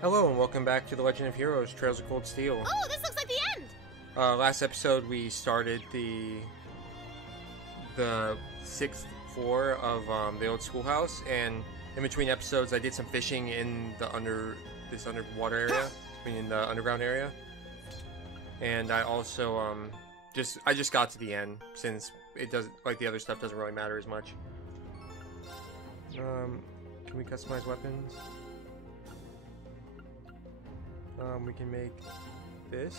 Hello and welcome back to The Legend of Heroes, Trails of Cold Steel. Oh, this looks like the end! Last episode we started the 6th floor of the old schoolhouse, and in between episodes I did some fishing in the this underwater area, in the underground area. And I also I just got to the end, since it doesn't, like, the other stuff doesn't really matter as much. Can we customize weapons? We can make this,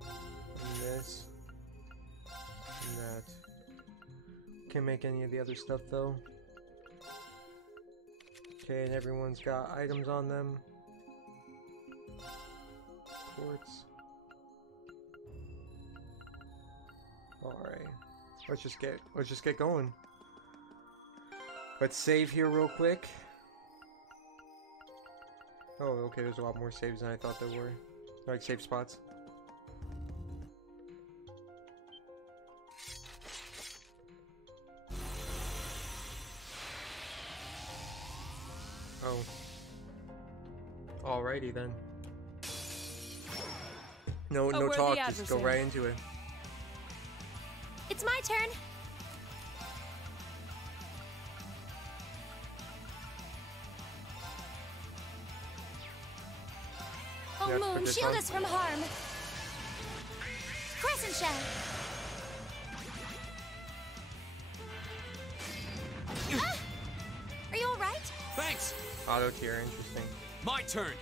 and this, and that. Can't make any of the other stuff though. Okay, and everyone's got items on them. Quartz. Alright. Let's just get going. Let's save here real quick. Oh, okay, there's a lot more saves than I thought there were. Like, save spots. Oh. Alrighty then. No talk, just go right into it. It's my turn. Oh, Moon, shield us from harm. Crescent Shell. Are you alright? Thanks. Auto tier, interesting. My turn.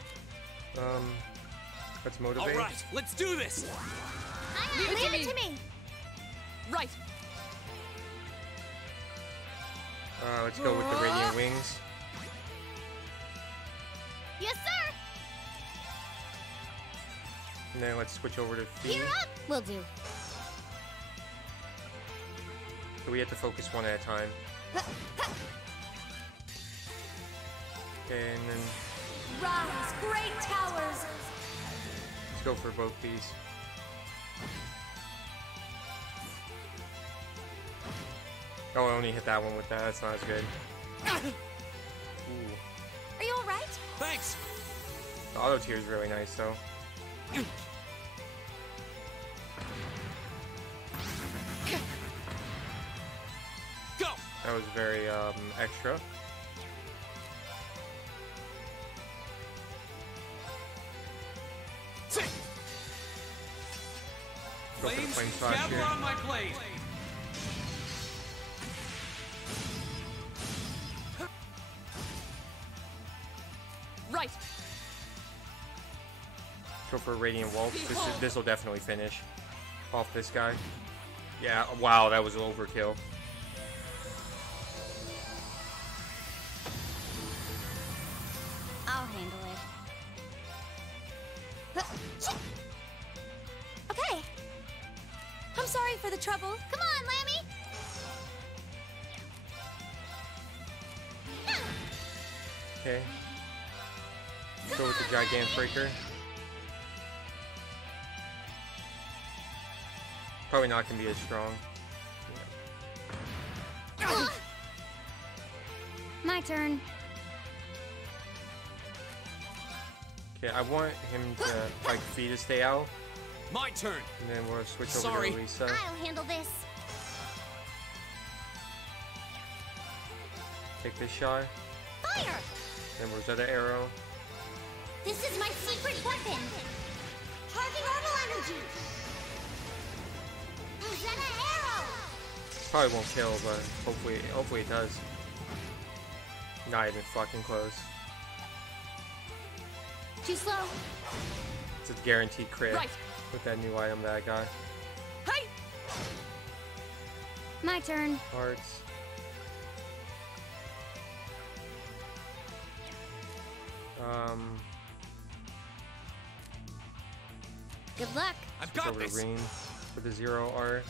Let's motivate. All right, let's do this. Leave it to me. Right. Let's go with the radiant wings. Yes, sir. And then let's switch over to Fee. Gear up. Will do. So we have to focus one at a time. Okay, and then Rise, great towers. let's go for both these. Oh, I only hit that one with that. That's not as good. Ooh. Are you alright? Thanks. The auto tier is really nice, though. Go. That was very extra. Go for the flame shot gather here. on my blade. Right. Go for a radiant waltz. This will definitely finish off this guy. Yeah. Wow, that was overkill. I'll handle it. Okay. I'm sorry for the trouble. Come on, Lammy. Okay. Go with the Gigant Breaker. Probably not gonna be as strong. My turn. Okay, I want him to, like, Fee to stay out, My turn. and then we'll switch over to Lisa. I'll handle this. Take this shot. Fire! Then Rosetta Arrow. This is my secret weapon. Charging orbital energy. Rosetta Arrow. Probably won't kill, but hopefully it does. Not even fucking close. Too slow. It's a guaranteed crit Right. with that new item that I got. Hey. My turn. Hearts. Good luck. I've Switch got over to this. Reen for the zero art.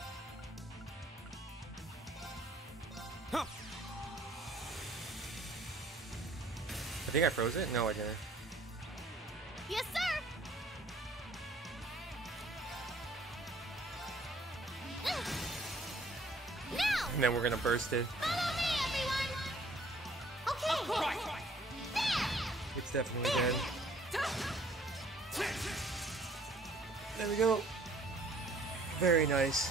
Huh. I think I froze it? No, I didn't. Yes, sir. Now. And then we're gonna burst it. Follow me, everyone. Okay. Right. There. It's definitely dead. There we go. Very nice.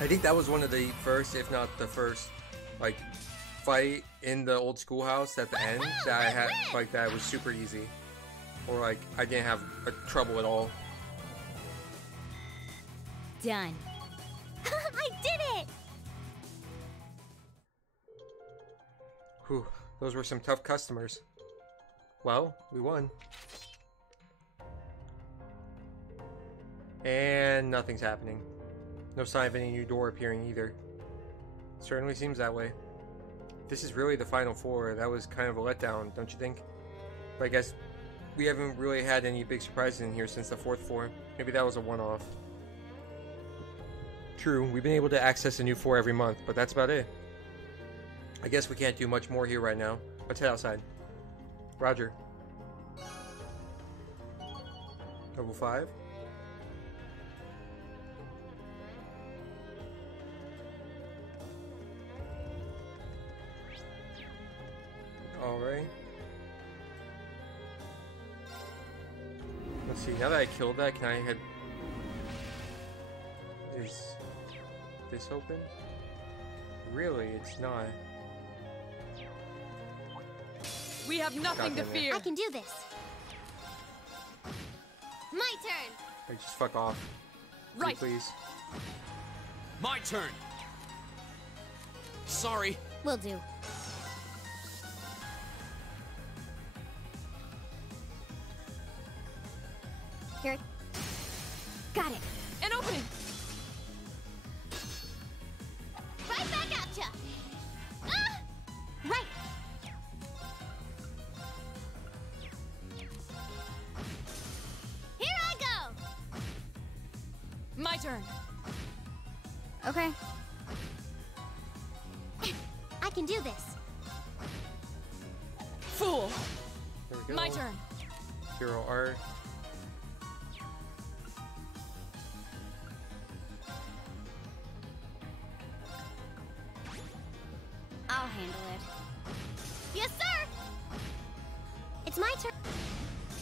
I think that was one of the first, if not the first, like, fight in the old schoolhouse at the end that I had, like, that was super easy. Or, like, I didn't have trouble at all. Done. I did it! Whew, those were some tough customers. Well, we won. And nothing's happening. No sign of any new door appearing either. Certainly seems that way. This is really the final four. That was kind of a letdown, don't you think? But I guess we haven't really had any big surprises in here since the fourth floor. Maybe that was a one-off. True, we've been able to access a new floor every month, but that's about it. I guess we can't do much more here right now. Let's head outside. Roger. Level 5. Alright. Let's see, now that I killed that, can I head... Is this open? Really, it's not. We have nothing to fear. I can do this. My turn. Hey, just fuck off. Right. Please. My turn. Sorry. Will do. Here. Got it. An opening. Right back at ya. Ah! Right. Here I go. My turn. Okay. I can do this. Fool. There we go. My turn. Hero art. I'll handle it. Yes, sir. It's my turn.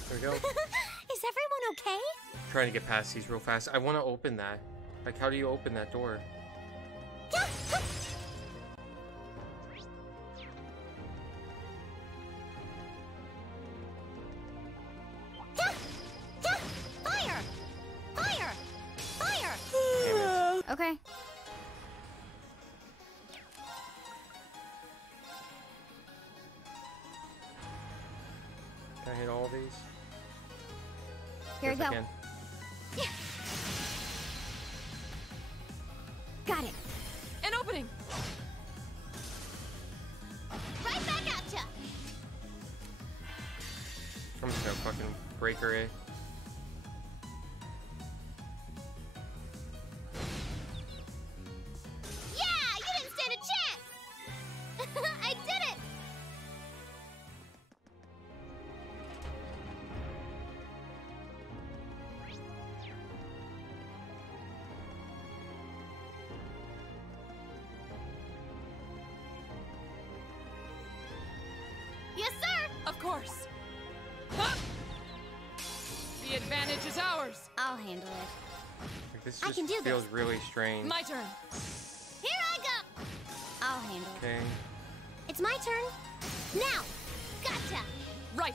There we go. Is everyone okay? Trying to get past these real fast. I want to open that. Like, how do you open that door? Fire! Fire! Fire! Damn it. Okay. Can I hit all these? Here Yes, we I go. can. Got it. An opening. Right back at ya. I'm just gonna fucking break her, eh? Yeah, you didn't stand a chance. I did it. Yes, sir. Of course. Huh! The advantage is ours. I'll handle it. Like, this I just can do feels this. really strange. My turn. Here I go. I'll handle it. Okay. It's my turn. Now. Gotcha. Right.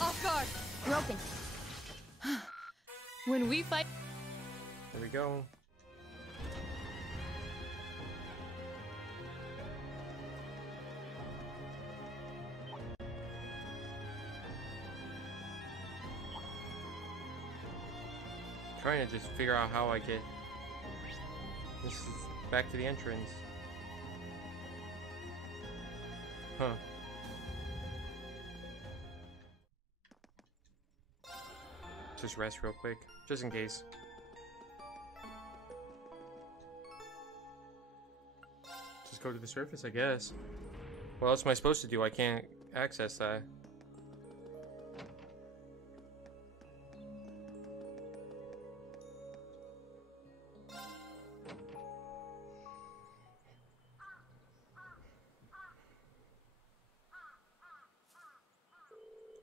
Off guard. We're open. When we fight. There we go. Trying to just figure out how I get this is back to the entrance. Huh. Just rest real quick, just in case. Just go to the surface, I guess. What else am I supposed to do? I can't access that.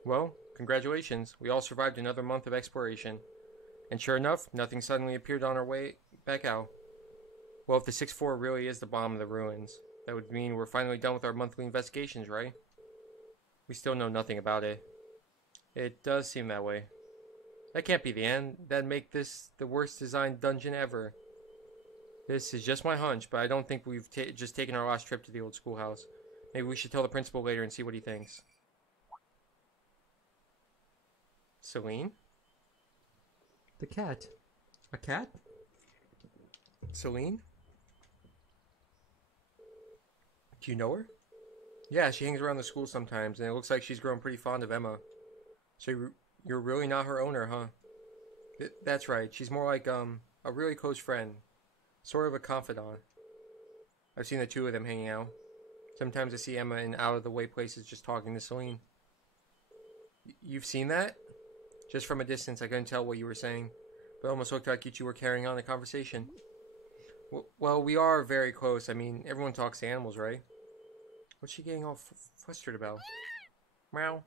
Well, congratulations. We all survived another month of exploration. And sure enough, nothing suddenly appeared on our way back out. Well, if the 6-4 really is the bomb of the ruins, that would mean we're finally done with our monthly investigations, right? We still know nothing about it. It does seem that way. That can't be the end. That'd make this the worst designed dungeon ever. This is just my hunch, but I don't think we've just taken our last trip to the old schoolhouse. Maybe we should tell the principal later and see what he thinks. Celine? The cat. A cat? Celine? Do you know her? Yeah, she hangs around the school sometimes, and it looks like she's grown pretty fond of Emma. So you're really not her owner, huh? That's right. She's more like, a really close friend. Sort of a confidant. I've seen the two of them hanging out. Sometimes I see Emma in out-of-the-way places just talking to Celine. You've seen that? Just from a distance, I couldn't tell what you were saying, but it almost looked like you two were carrying on a conversation. Well, we are very close. I mean, everyone talks to animals, right? What's she getting all flustered about? Meow.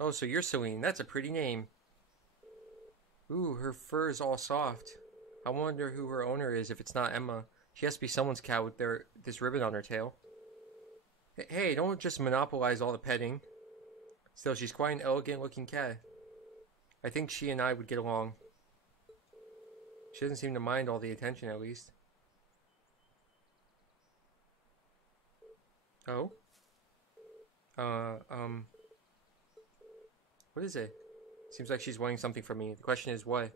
Oh, so you're Celine. That's a pretty name. Ooh, her fur is all soft. I wonder who her owner is if it's not Emma. She has to be someone's cat with this ribbon on her tail. Hey, don't just monopolize all the petting. Still, she's quite an elegant-looking cat. I think she and I would get along. She doesn't seem to mind all the attention, at least. Oh? What is it? Seems like she's wanting something from me. The question is, what?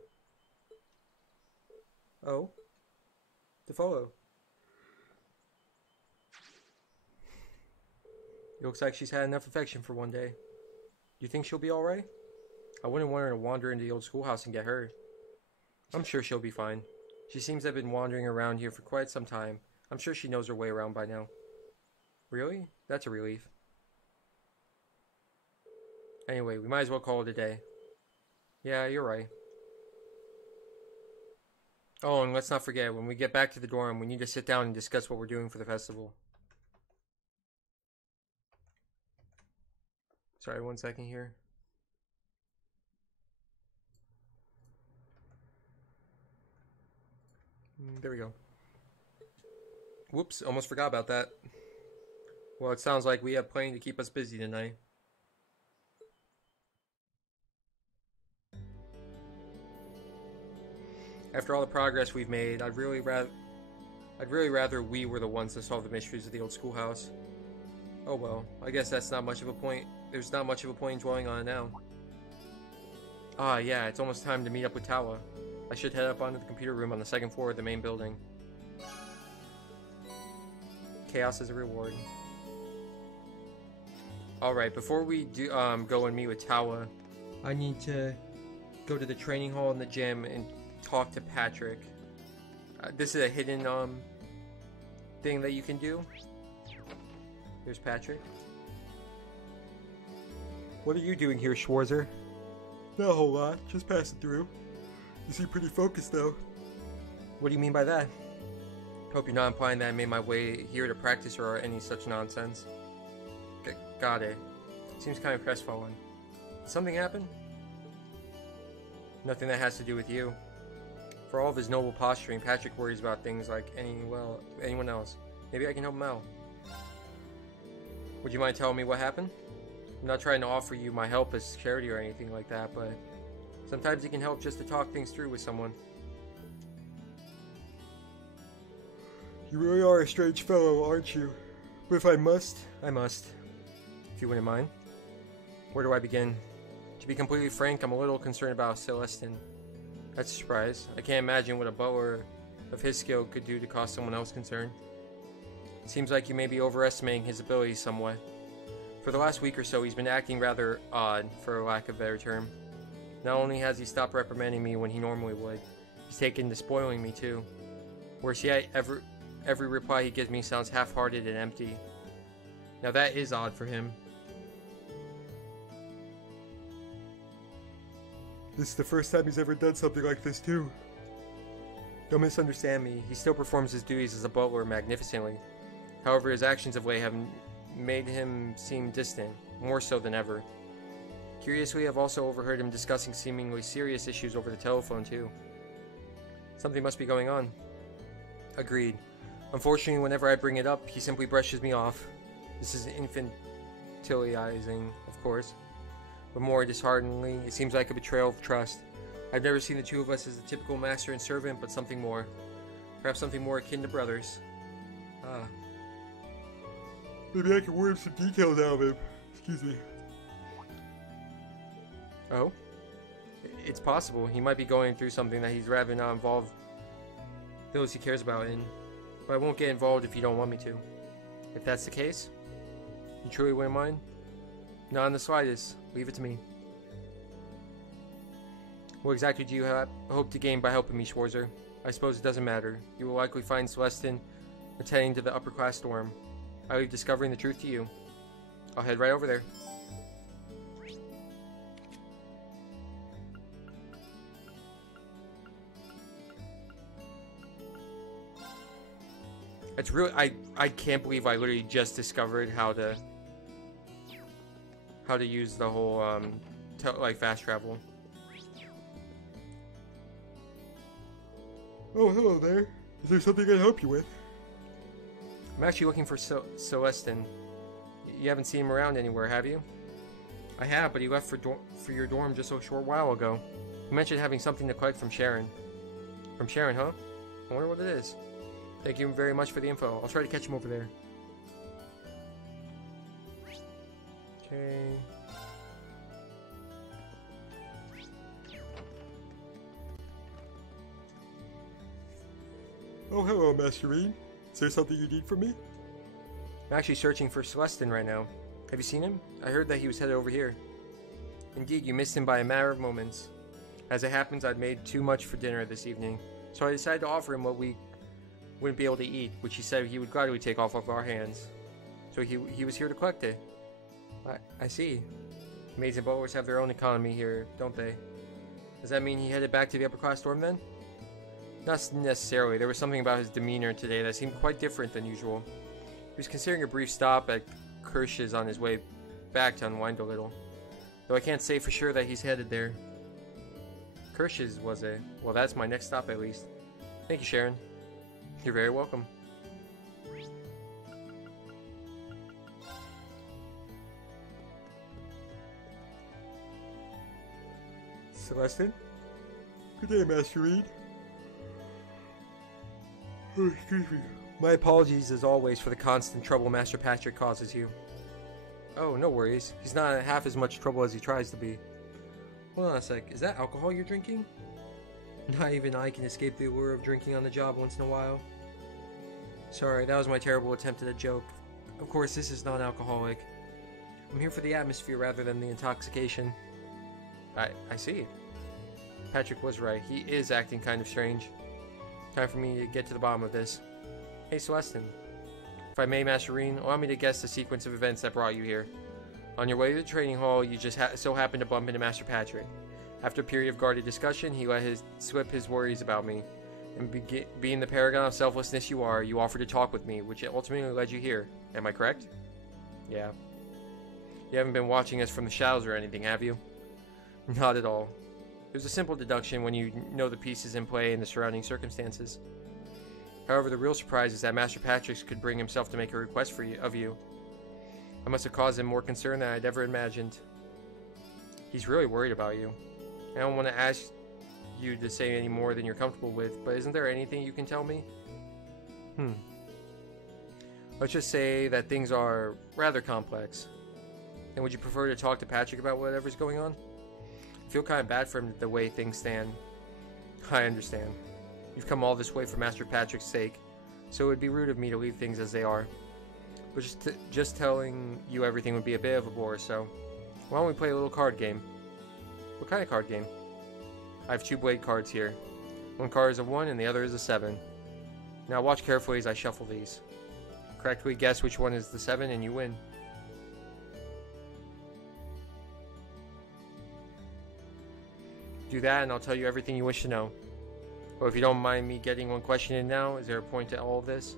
Oh? To follow. It looks like she's had enough affection for one day. Do you think she'll be alright? I wouldn't want her to wander into the old schoolhouse and get hurt. I'm sure she'll be fine. She seems to have been wandering around here for quite some time. I'm sure she knows her way around by now. Really? That's a relief. Anyway, we might as well call it a day. Yeah, you're right. Oh, and let's not forget, when we get back to the dorm, we need to sit down and discuss what we're doing for the festival. Sorry, 1 second here. There we go. Whoops, almost forgot about that. Well, it sounds like we have plenty to keep us busy tonight. After all the progress we've made, I'd really rather we were the ones to solve the mysteries of the old schoolhouse. Oh well, I guess that's not much of a point. There's not much of a point in dwelling on it now. Ah, yeah, it's almost time to meet up with Tawa. I should head up onto the computer room on the second floor of the main building. Chaos is a reward. Alright, before we do go and meet with Tawa, I need to go to the training hall in the gym and talk to Patrick. This is a hidden thing that you can do. Here's Patrick. What are you doing here, Schwarzer? Not a whole lot, just passing through. You seem pretty focused, though. What do you mean by that? Hope you're not implying that I made my way here to practice or any such nonsense. Got it. Seems kind of crestfallen. Did something happen? Nothing that has to do with you. For all of his noble posturing, Patrick worries about things like anyone else. Maybe I can help him out. Would you mind telling me what happened? I'm not trying to offer you my help as charity or anything like that, but sometimes it can help just to talk things through with someone. You really are a strange fellow, aren't you? But if I must, I must. If you wouldn't mind. Where do I begin? To be completely frank, I'm a little concerned about Celestin. That's a surprise. I can't imagine what a butler of his skill could do to cause someone else concern. It seems like you may be overestimating his abilities somewhat. For the last week or so, he's been acting rather odd, for lack of a better term. Not only has he stopped reprimanding me when he normally would, he's taken to spoiling me too. Worse yet, every reply he gives me sounds half-hearted and empty. Now that is odd for him. This is the first time he's ever done something like this too. Don't misunderstand me, he still performs his duties as a butler magnificently. However, his actions of late have made him seem distant, more so than ever. Curiously, I've also overheard him discussing seemingly serious issues over the telephone, too. Something must be going on. Agreed. Unfortunately, whenever I bring it up, he simply brushes me off. This is infantilizing, of course. But more dishearteningly, it seems like a betrayal of trust. I've never seen the two of us as a typical master and servant, but something more. Perhaps something more akin to brothers. Maybe I can worm some details out of him. Excuse me. Oh? It's possible. He might be going through something that he's rather not involve those he cares about in. But I won't get involved if you don't want me to. If that's the case, you truly wouldn't mind? Not in the slightest. Leave it to me. What exactly do you hope to gain by helping me, Schwarzer? I suppose it doesn't matter. You will likely find Celestin attending to the upper-class dorm. I leave discovering the truth to you. I'll head right over there. It's really, I can't believe I literally just discovered how to use the whole like fast travel. Oh, hello there. Is there something I can help you with? I'm actually looking for Celestin. You haven't seen him around anywhere, have you? I have, but he left for your dorm just a short while ago. He mentioned having something to collect from Sharon. From Sharon, huh? I wonder what it is. Thank you very much for the info. I'll try to catch him over there. Okay. Oh, hello, Master Reed. Is there something you need from me? I'm actually searching for Celestin right now. Have you seen him? I heard that he was headed over here. Indeed, you missed him by a matter of moments. As it happens, I'd made too much for dinner this evening, so I decided to offer him what we wouldn't be able to eat, which he said he would gladly take off of our hands. So he was here to collect it. I see. Maids and butlers have their own economy here, don't they? Does that mean he headed back to the upper class dorm then? Not necessarily. There was something about his demeanor today that seemed quite different than usual. He was considering a brief stop at Kirsch's on his way back to unwind a little. Though I can't say for sure that he's headed there. Kirsch's, was it? Well, that's my next stop at least. Thank you, Sharon. You're very welcome. Celestin? Good day, Master Reed. Oh, excuse me. My apologies as always for the constant trouble Master Patrick causes you. Oh, no worries. He's not half as much trouble as he tries to be. Hold on a sec. Is that alcohol you're drinking? Not even I can escape the allure of drinking on the job once in a while. Sorry, that was my terrible attempt at a joke. Of course, this is non-alcoholic. I'm here for the atmosphere rather than the intoxication. I see. Patrick was right. He is acting kind of strange. Time for me to get to the bottom of this. Hey, Celestin. If I may, Master Reen, allow me to guess the sequence of events that brought you here. On your way to the training hall, you just so happened to bump into Master Patrick. After a period of guarded discussion, he let slip his worries about me. And being the paragon of selflessness you are, you offered to talk with me, which ultimately led you here. Am I correct? Yeah. You haven't been watching us from the shadows or anything, have you? Not at all. It was a simple deduction when you know the pieces in play and the surrounding circumstances. However, the real surprise is that Master Patrick could bring himself to make a request of you. I must have caused him more concern than I'd ever imagined. He's really worried about you. I don't want to ask you to say any more than you're comfortable with, but isn't there anything you can tell me? Let's just say that things are rather complex. And would you prefer to talk to Patrick about whatever's going on? I feel kind of bad for him the way things stand. I understand. You've come all this way for Master Patrick's sake, so it would be rude of me to leave things as they are. But just telling you everything would be a bit of a bore, so why don't we play a little card game? What kind of card game? I have 2 blade cards here. One card is a 1 and the other is a 7. Now watch carefully as I shuffle these. Correctly guess which one is the 7 and you win. Do that and I'll tell you everything you wish to know. Or if you don't mind me getting one question in now, is there a point to all of this?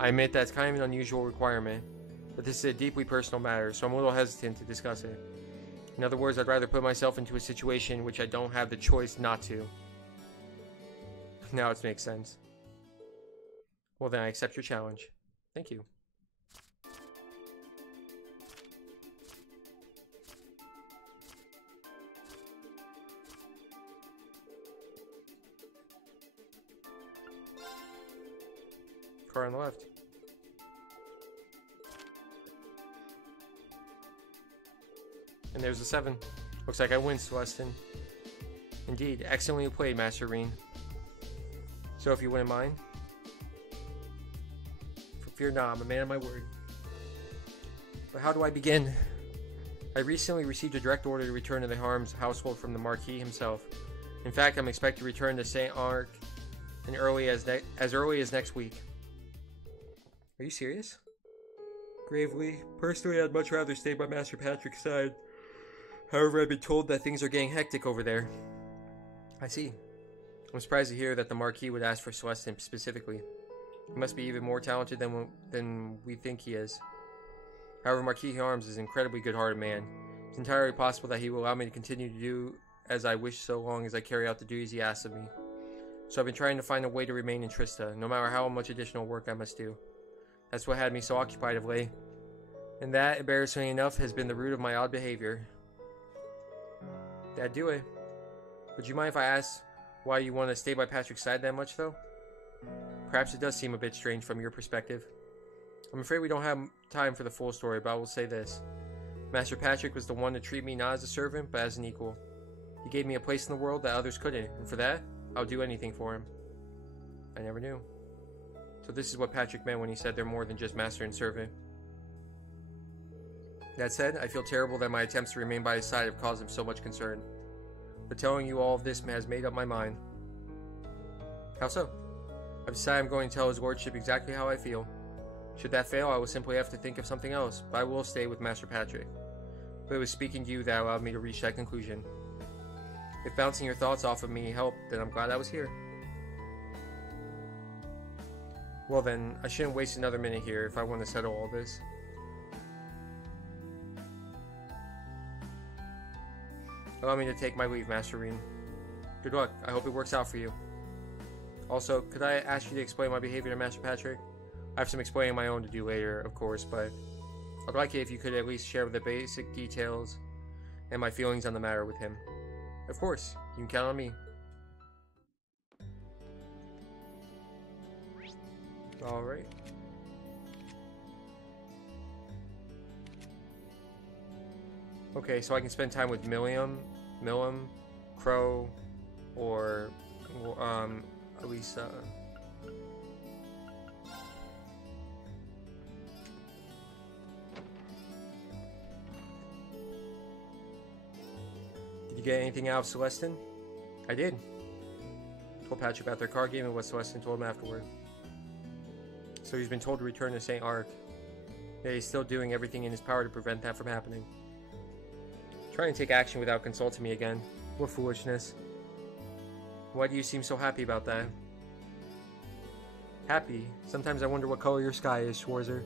I admit that's kind of an unusual requirement, but this is a deeply personal matter, so I'm a little hesitant to discuss it. In other words, I'd rather put myself into a situation which I don't have the choice not to. Now it makes sense. Well then, I accept your challenge. Thank you. Car on the left. And there's a 7. Looks like I win, Celestin. Indeed, excellently played, Master Reen. So if you wouldn't mind. Fear not, I'm a man of my word. But how do I begin? I recently received a direct order to return to the Harms household from the Marquis himself. In fact, I'm expected to return to St. Arc as early as next week. Are you serious? Gravely, personally, I'd much rather stay by Master Patrick's side. However, I've been told that things are getting hectic over there. I see. I'm surprised to hear that the Marquis would ask for Celestin specifically. He must be even more talented than we think he is. However, Marquis Arms is an incredibly good-hearted man. It's entirely possible that he will allow me to continue to do as I wish so long as I carry out the duties he asks of me. So I've been trying to find a way to remain in Trista, no matter how much additional work I must do. That's what had me so occupied of late. And that, embarrassingly enough, has been the root of my odd behavior. That'd do it. Would you mind if I ask why you want to stay by Patrick's side that much, though? Perhaps it does seem a bit strange from your perspective. I'm afraid we don't have time for the full story, but I will say this. Master Patrick was the one to treat me not as a servant, but as an equal. He gave me a place in the world that others couldn't, and for that, I'll do anything for him. I never knew. So this is what Patrick meant when he said they're more than just master and servant. That said, I feel terrible that my attempts to remain by his side have caused him so much concern. But telling you all of this has made up my mind. How so? I've decided I'm going to tell his lordship exactly how I feel. Should that fail, I will simply have to think of something else, but I will stay with Master Patrick. But it was speaking to you that allowed me to reach that conclusion. If bouncing your thoughts off of me helped, then I'm glad I was here. Well then, I shouldn't waste another minute here if I want to settle all this. Allow me to take my leave, Master Reen. Good luck. I hope it works out for you. Also, could I ask you to explain my behavior to Master Patrick? I have some explaining my own to do later, of course, but I'd like it if you could at least share the basic details and my feelings on the matter with him. Of course, you can count on me. Alright. Okay, so I can spend time with Millum, Crow, or Elisa. Did you get anything out of Celestin? I did. Told Patrick about their card game and what Celestin told him afterward. So he's been told to return to St. Arc. Yet he's still doing everything in his power to prevent that from happening. Trying to take action without consulting me again. What foolishness. Why do you seem so happy about that? Happy? Sometimes I wonder what color your sky is, Schwarzer.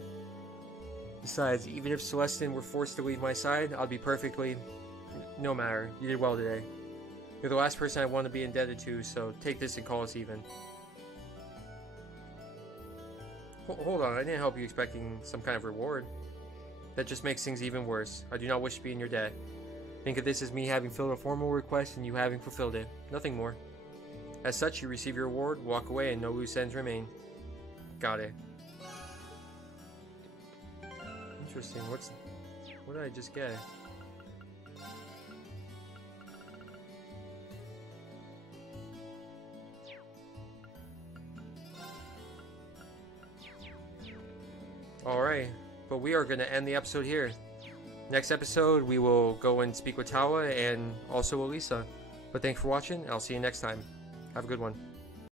Besides, even if Celestin were forced to leave my side, I'd be perfectly... No matter. You did well today. You're the last person I want to be indebted to, so take this and call us even. Hold on, I didn't help you expecting some kind of reward. That just makes things even worse. I do not wish to be in your debt. Think of this as me having filled a formal request and you having fulfilled it. Nothing more. As such, you receive your reward, walk away, and no loose ends remain. Got it. Interesting. What did I just get? Alright, but we are going to end the episode here. Next episode, we will go and speak with Tawa and also Elisa. But thanks for watching, and I'll see you next time. Have a good one.